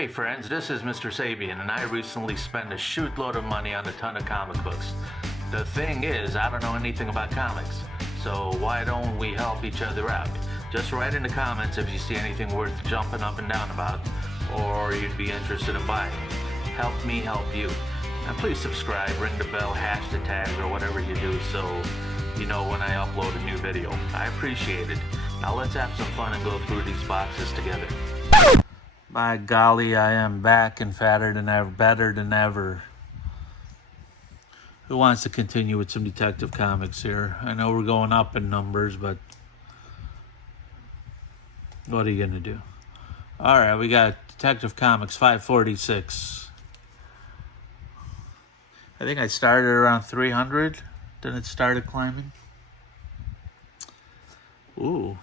Hey friends, this is MR.SABIAN, and I recently spent a shootload of money on a ton of comic books. The thing is, I don't know anything about comics, so why don't we help each other out? Just write in the comments if you see anything worth jumping up and down about, or you'd be interested in buying. Help me help you. And please subscribe, ring the bell, hash the tag, or whatever you do so you know when I upload a new video. I appreciate it. Now let's have some fun and go through these boxes together. By golly, I am back and fatter than ever, better than ever. Who wants to continue with some Detective Comics here? I know we're going up in numbers, but what are you going to do? All right, we got Detective Comics 546. I think I started around 300. Then it started climbing. Ooh.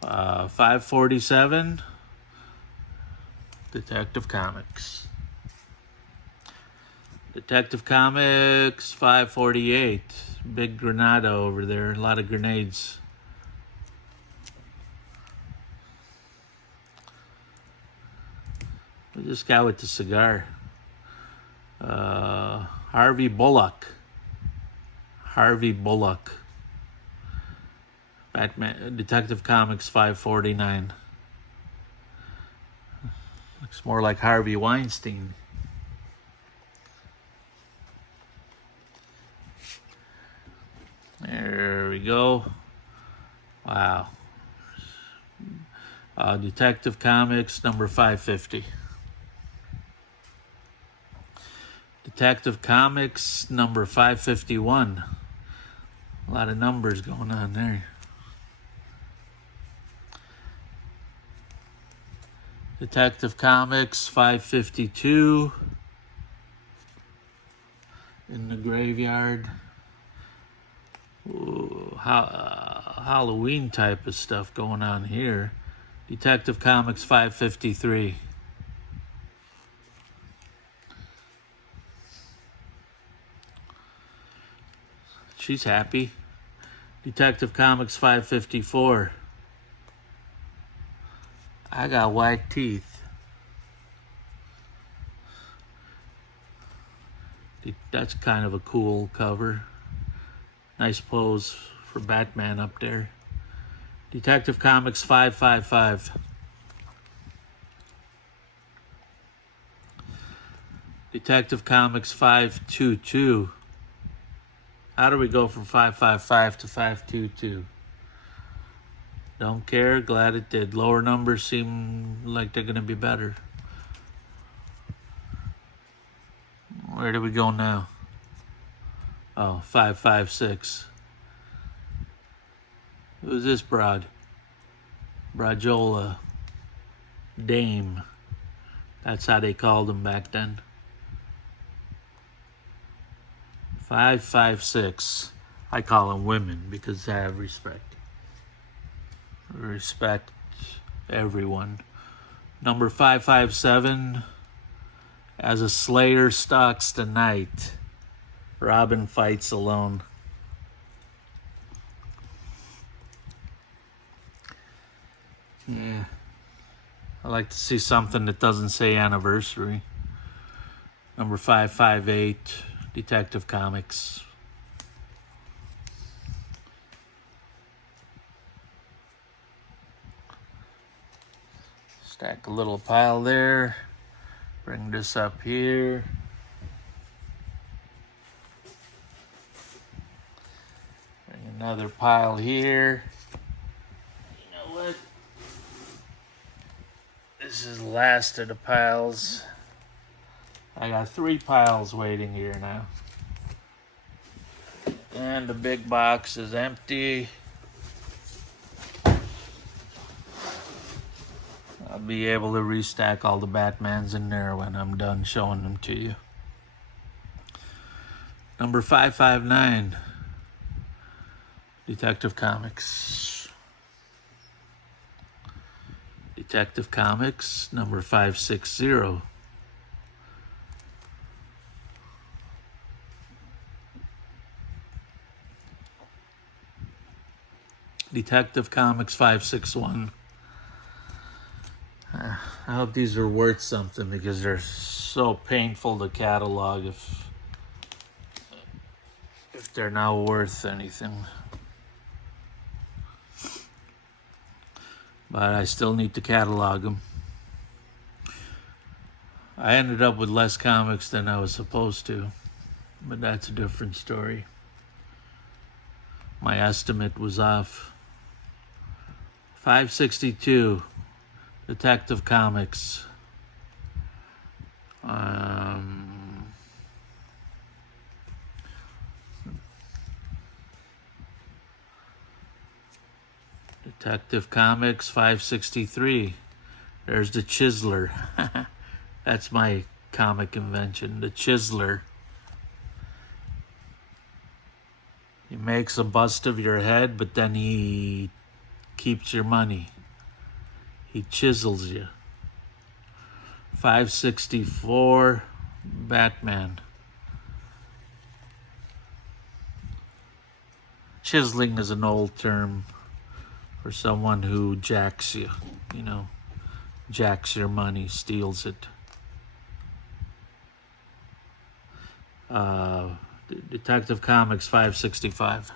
547. Detective Comics. Detective Comics 548. Big Granada over there. A lot of grenades. Who's this guy with the cigar? Harvey Bullock. Harvey Bullock. Batman. Detective Comics 549. Looks more like Harvey Weinstein. There we go. Wow. Detective Comics number 550. Detective Comics number 551. A lot of numbers going on there. Detective Comics 552. In the graveyard. Ooh, Halloween type of stuff going on here. Detective Comics 553. She's happy. Detective Comics 554. I got white teeth. That's kind of a cool cover. Nice pose for Batman up there. Detective Comics 555. Detective Comics 522. How do we go from 555 to 522? Don't care, glad it did. Lower numbers seem like they're going to be better. Where do we go now? Oh, 556. Who's this broad? Brajola. Dame. That's how they called them back then. 556. I call them women because I have respect. Respect everyone. Number 557. As a slayer stalks the night, Robin fights alone. Yeah. I like to see something that doesn't say anniversary. Number 558. Detective Comics. Stack a little pile there. Bring this up here. Bring another pile here. You know what? This is the last of the piles. I got 3 piles waiting here now. And the big box is empty. I'll be able to restack all the Batmans in there when I'm done showing them to you. Number 559. Detective Comics. Detective Comics number 560. Detective Comics 561. I hope these are worth something because they're so painful to catalog if they're not worth anything. But I still need to catalog them. I ended up with less comics than I was supposed to, but that's a different story. My estimate was off. 562, Detective Comics. Detective Comics 563. There's the Chiseler. That's my comic invention, the Chiseler. He makes a bust of your head, but then he keeps your money. He chisels you. 564, Batman. Chiseling is an old term for someone who jacks you, jacks your money, steals it. Detective Comics 565.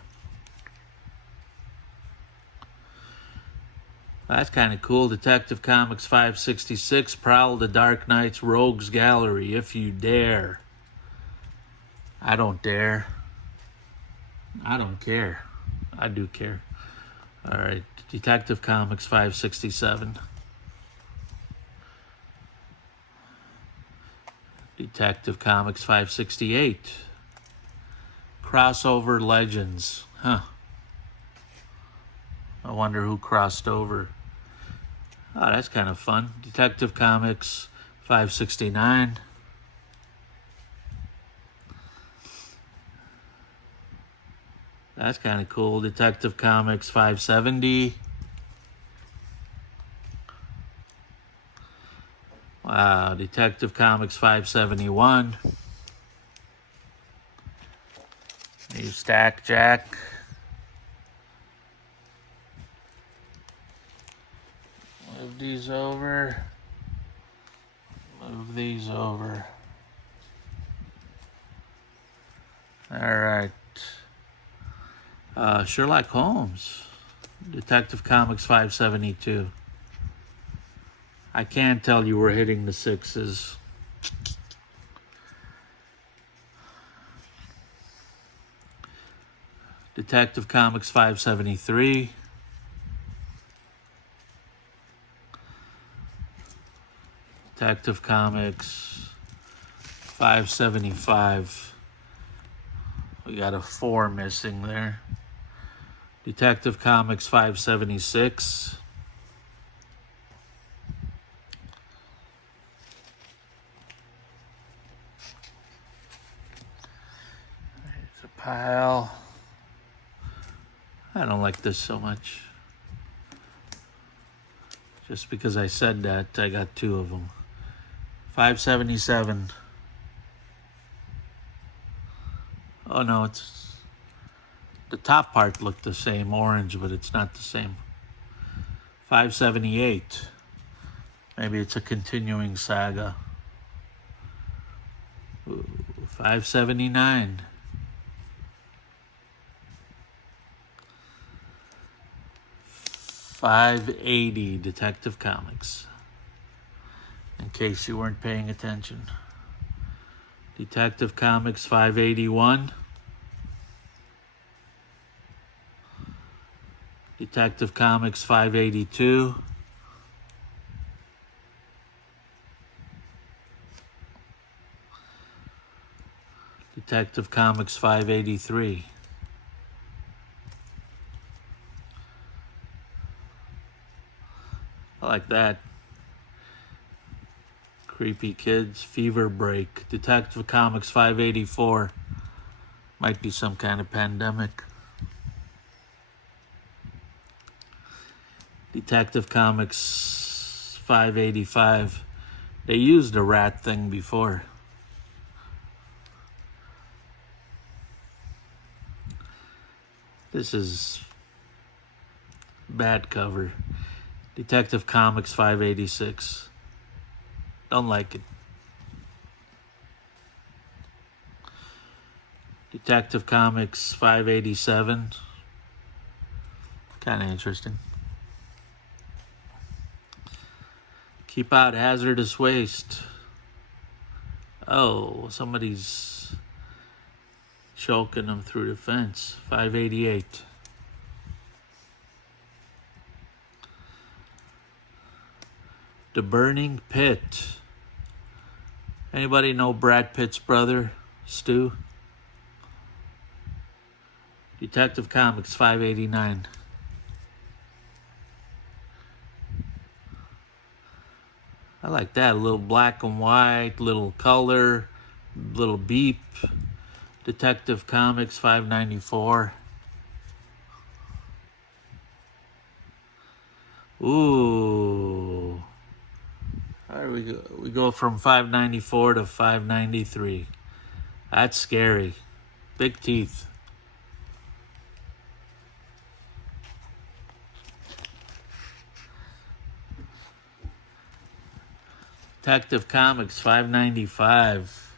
That's kind of cool. Detective Comics 566. Prowl the Dark Knight's Rogues Gallery if you dare. I don't dare. I don't care. I do care. All right. Detective Comics 567. Detective Comics 568. Crossover Legends. Huh. I wonder who crossed over. Oh, that's kind of fun. Detective Comics 569. That's kind of cool. Detective Comics 570. Wow. Detective Comics 571. New Stack Jack. Move these over. Move these over. All right. Sherlock Holmes. Detective Comics 572. I can't tell you we're hitting the sixes. Detective Comics 573. Detective Comics 575. We got a 4 missing there. Detective Comics 576. It's a pile. I don't like this so much. Just because I said that, I got 2 of them. 577. Oh no, it's the top part looked the same, orange, but it's not the same. 578. Maybe it's a continuing saga. Ooh, 579. 580 Detective Comics. In case you weren't paying attention. Detective Comics 581. Detective Comics 582. Detective Comics 583. I like that. Creepy Kids, Fever Break. Detective Comics 584. Might be some kind of pandemic. Detective Comics 585. They used a rat thing before. This is bad cover. Detective Comics 586. Don't like it. Detective Comics 587. Kind of interesting. Keep out hazardous waste. Oh, somebody's choking them through the fence. 588. The Burning Pit. Anybody know Brad Pitt's brother, Stu? Detective Comics 589. I like that. A little black and white, little color, little beep. Detective Comics 594. Ooh. All right, we go from 594 to 593. That's scary. Big teeth. Detective Comics 595.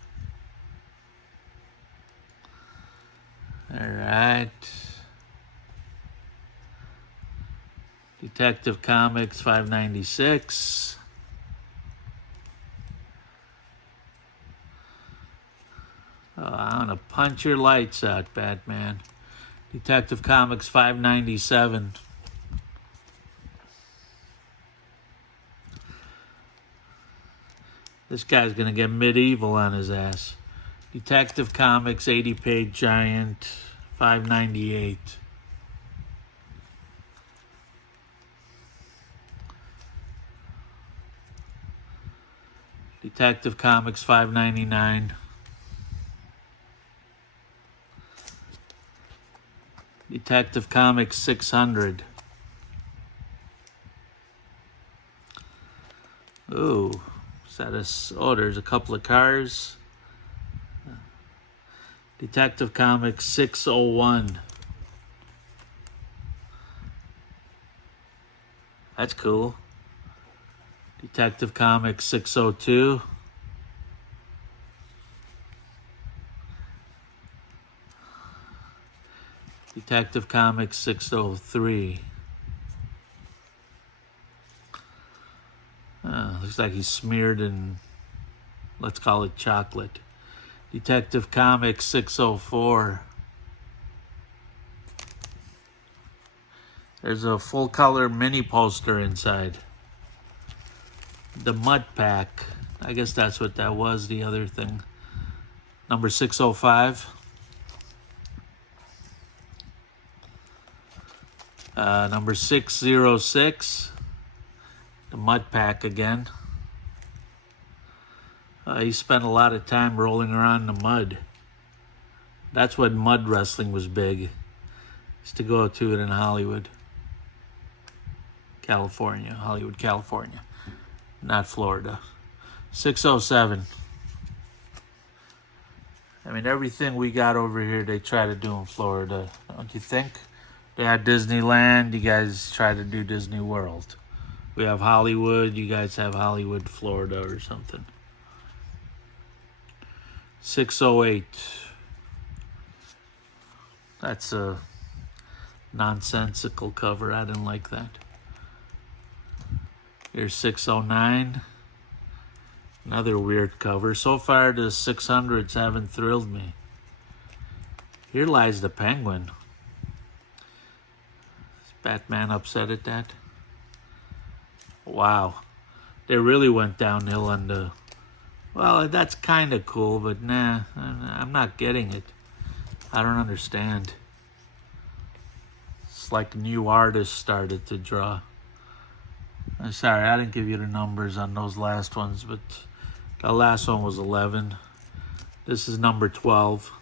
All right. Detective Comics 596. Oh, I want to punch your lights out, Batman. Detective Comics 597. This guy's going to get medieval on his ass. Detective Comics 80-page giant 598. Detective Comics 599. Detective Comics 600. Ooh, is that oh, there's a couple of cars. Detective Comics 601. That's cool. Detective Comics 602. Detective Comics 603. Looks like he's smeared in, let's call it chocolate. Detective Comics 604. There's a full color mini poster inside. The Mud Pack. I guess that's what that was, the other thing. Number 605. Number 606. The Mud Pack again. He spent a lot of time rolling around in the mud. That's when mud wrestling was big. Used to go to it in Hollywood. California. Hollywood, California. Not Florida. 607. I mean, everything we got over here, they try to do in Florida. Don't you think? They had Disneyland. You guys try to do Disney World. We have Hollywood. You guys have Hollywood, Florida or something. 608. That's a nonsensical cover. I didn't like that. Here's 609. Another weird cover. So far, the 600s haven't thrilled me. Here lies the Penguin. Is Batman upset at that? Wow. They really went downhill on the... Well, that's kind of cool, but nah, I'm not getting it. I don't understand. It's like new artists started to draw. I'm sorry, I didn't give you the numbers on those last ones, but the last one was 11. This is number 12.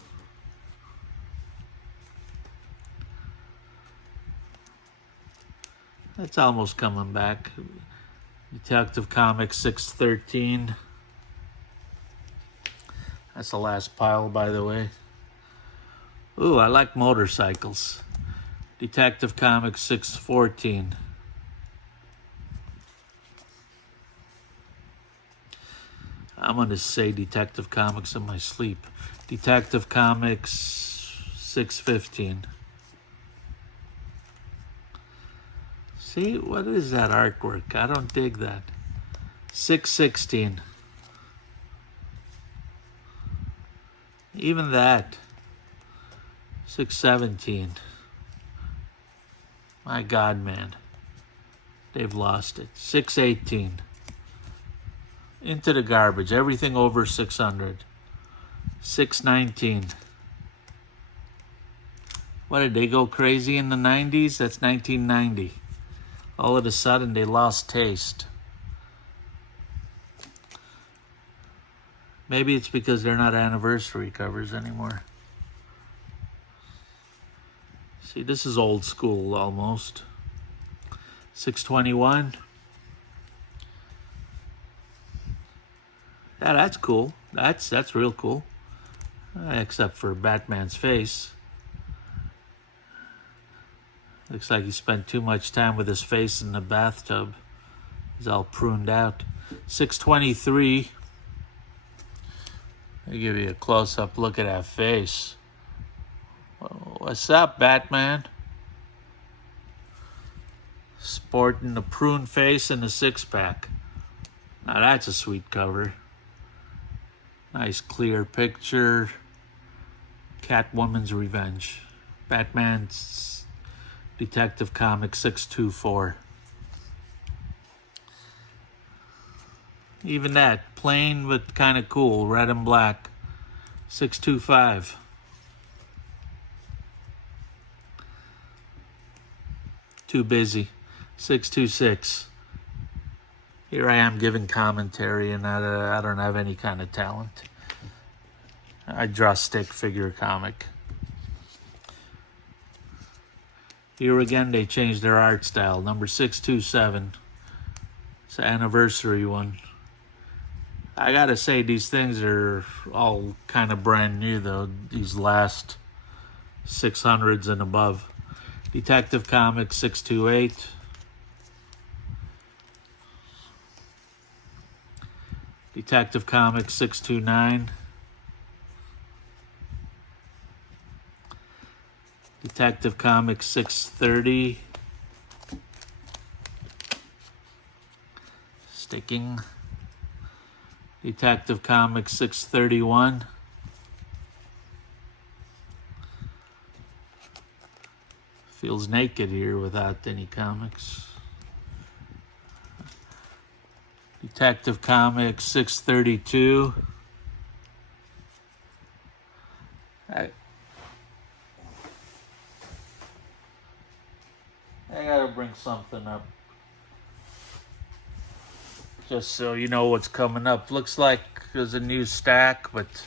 It's almost coming back. Detective Comics 613. That's the last pile, by the way. Ooh, I like motorcycles. Detective Comics 614. I'm going to say Detective Comics in my sleep. Detective Comics 615. See, what is that artwork? I don't dig that. 616. Even that. 617. My God, man. They've lost it. 618. Into the garbage. Everything over 600. 619. What, did they go crazy in the 90s? That's 1990. All of a sudden, they lost taste. Maybe it's because they're not anniversary covers anymore. See, this is old school almost. 621. Yeah, that's cool. That's real cool. Except for Batman's face. Looks like he spent too much time with his face in the bathtub. He's all pruned out. 623. I'll give you a close-up look at that face. What's up, Batman? Sporting the prune face and the six-pack. Now that's a sweet cover. Nice clear picture. Catwoman's Revenge. Batman's Detective Comics 624. Even that, plain but kind of cool, red and black. 625. Too busy. 626. Here I am giving commentary, and I don't have any kind of talent. I draw stick figure comic. Here again, they changed their art style. Number 627. It's an anniversary one. I gotta say, these things are all kind of brand new, though. These last 600s and above. Detective Comics 628. Detective Comics 629. Detective Comics 630. Sticking. Detective Comics 631. Feels naked here without any comics. Detective Comics 632. I gotta bring something up. Just so you know what's coming up. Looks like there's a new stack, but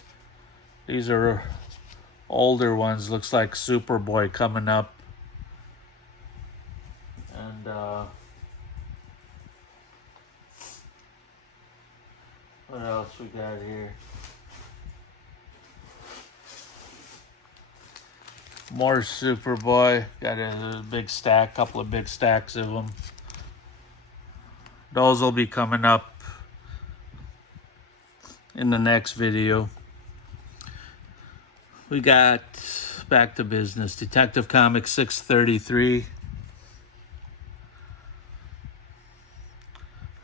these are older ones. Looks like Superboy coming up. And what else we got here? More Superboy. Got a big stack, couple of big stacks of them. Those will be coming up in the next video. We got back to business. Detective Comics 633.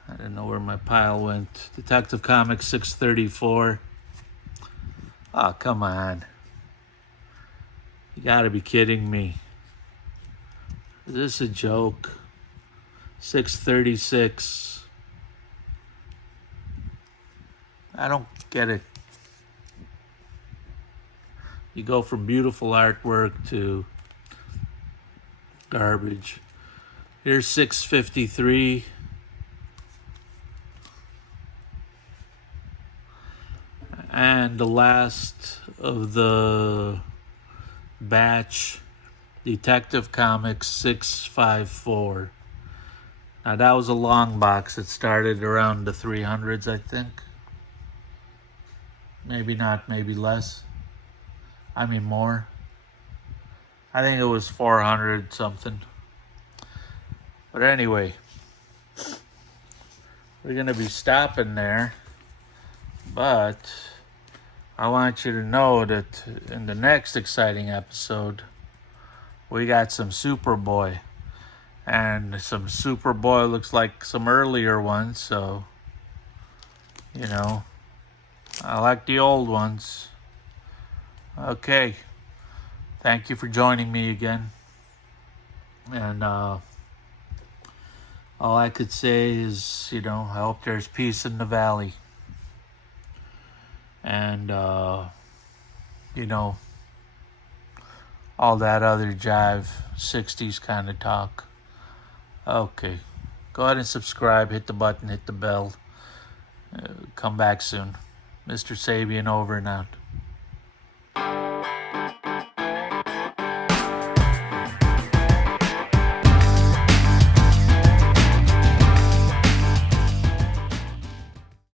I didn't know where my pile went. Detective Comics 634. Oh, come on. You gotta be kidding me. Is this a joke? 636. I don't get it. You go from beautiful artwork to garbage. Here's 653. And the last of the batch, Detective Comics 654. Now that was a long box. It started around the 300s, I think. Maybe not, maybe less. I mean more. I think it was 400 something. But anyway, we're gonna be stopping there. But I want you to know that in the next exciting episode, we got some Superboy. And some Superboy looks like some earlier ones, so, you know, I like the old ones. Okay, thank you for joining me again. And all I could say is, I hope there's peace in the valley. And, all that other jive, 60s kind of talk. Okay, go ahead and subscribe, hit the button, hit the bell. Come back soon. Mr. Sabian over and out.